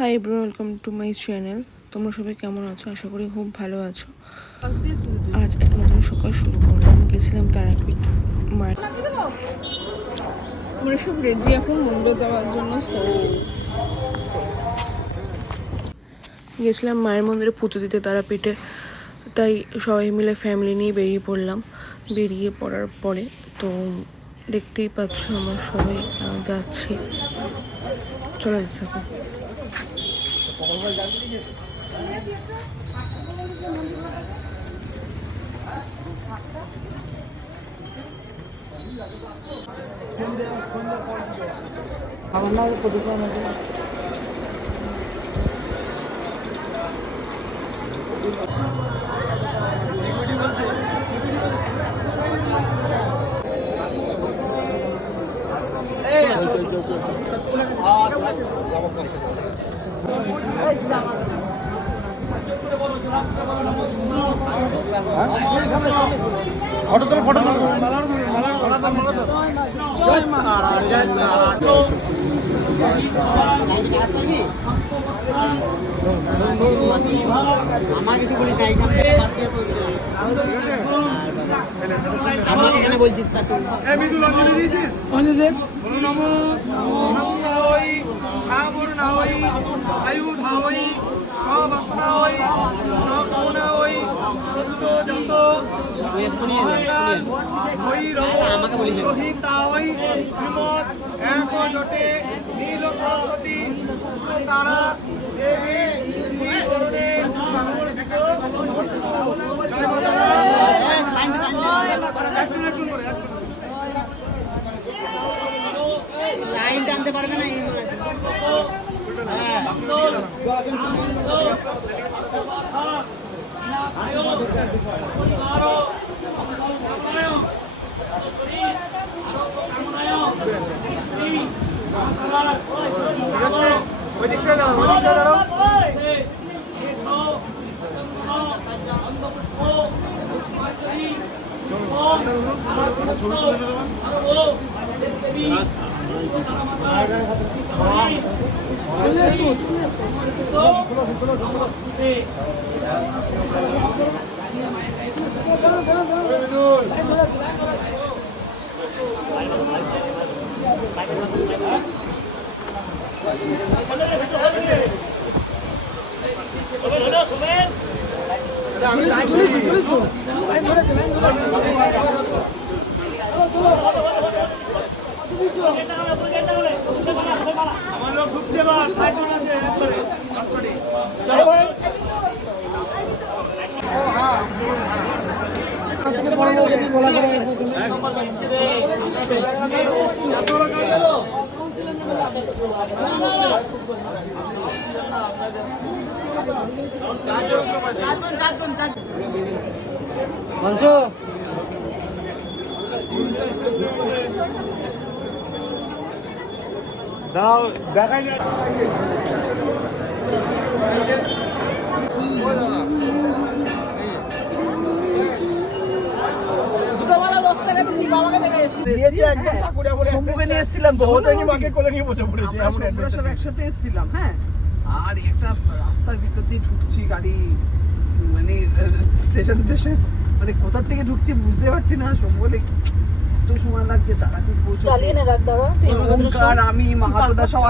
Hi everyone, welcome to my channel. তোমরা সবাই কেমন আছো? আশা করি খুব ভালো আছো। আজ একটা নতুন সকাল শুরু করলাম। গেছিলাম তারাপীঠ মায়ের। আমরা সব রেডি এখন মন্দিরে যাওয়ার জন্য। গেছিলাম মায়ের মন্দিরে পুজো দিতে তারাপীঠে, তাই সবাই মিলে ফ্যামিলি নিয়ে বেরিয়ে পড়লাম। বেরিয়ে পড়ার পরে তো দেখতেই পাচ্ছ আমরা সবাই যাচ্ছি। চলে যাচ্ছে এখন। লাইন টানতে পারবে না। আমার লোক ঢুকছে বা সাইড আছে একবারে মঞ্চ দাও দেখাই না। একসাথে এসেছিলাম, হ্যাঁ। আর একটা রাস্তার ভিতর দিয়ে ঢুকছি গাড়ি, মানে স্টেশন দেশে, মানে কোথা থেকে ঢুকছি বুঝতে পারছি না। সব বলে এত সময় লাগছে তারা কি পৌঁছে, আমি মাহাতোদা সব